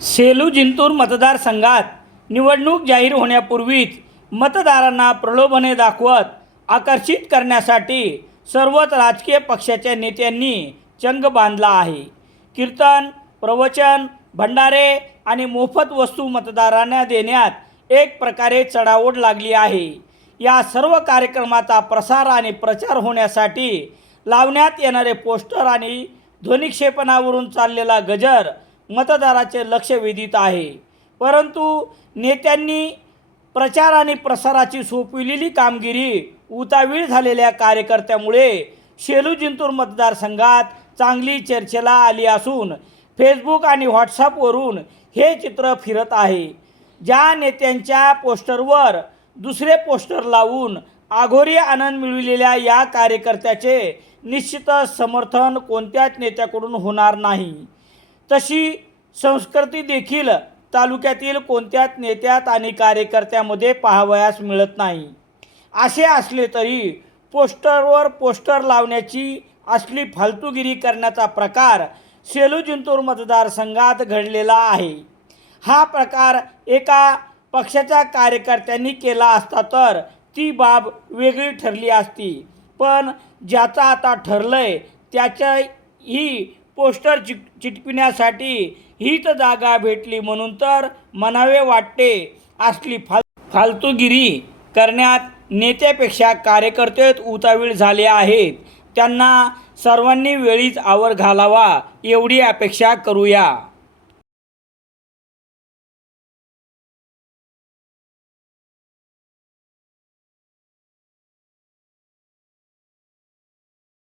सेलू जिंतूर मतदारसंघात निवडणूक जाहीर होण्यापूर्वीच मतदारांना प्रलोभने दाखवत आकर्षित करण्यासाठी सर्वच राजकीय पक्षाच्या नेत्यांनी चंग बांधला आहे. कीर्तन प्रवचन भंडारे आणि मोफत वस्तू मतदारांना देण्यात एक प्रकारे चढाओढ लागली आहे. या सर्व कार्यक्रमाचा प्रसार आणि प्रचार होण्यासाठी लावण्यात येणारे पोस्टर आणि ध्वनिक्षेपणावरून चाललेला गजर मतदाराचे लक्ष वेधित आहे. परंतु नेत्यांनी प्रचार आणि प्रसाराची सोपविलेली कामगिरी उतावीळ झालेल्या कार्यकर्त्यामुळे शेलू जिंतूर मतदारसंघात चांगली चर्चेला आली असून फेसबुक आणि व्हॉट्सअपवरून हे चित्र फिरत आहे. ज्या नेत्यांच्या पोस्टरवर दुसरे पोस्टर लावून आघोरी आनंद मिळविलेल्या या कार्यकर्त्याचे निश्चितच समर्थन कोणत्याच नेत्याकडून होणार नाही. तशी संस्कृती देखील तालुक्यातील कोणत्याच नेत्यात आणि कार्यकर्त्यामध्ये पाहावयास मिळत नाही. असे असले तरी पोस्टरवर पोस्टर लावण्याची असली फालतूगिरी करण्याचा प्रकार सेलू जिंतूर मतदारसंघात घडलेला आहे. हा प्रकार एका पक्षाच्या कार्यकर्त्यांनी केला असता तर ती बाब वेगळी ठरली असती. पण ज्याचा आता ठरलं त्याच्या ही पोस्टर चिट चिटकविण्यासाठी हीच जागा भेटली म्हणून तर म्हणावे वाटते. असली फाल फालतूगिरी करण्यात नेत्यापेक्षा कार्यकर्तेच उतावीळ झाले आहेत. त्यांना सर्वांनी वेळीच आवर घालावा एवढी अपेक्षा करूया.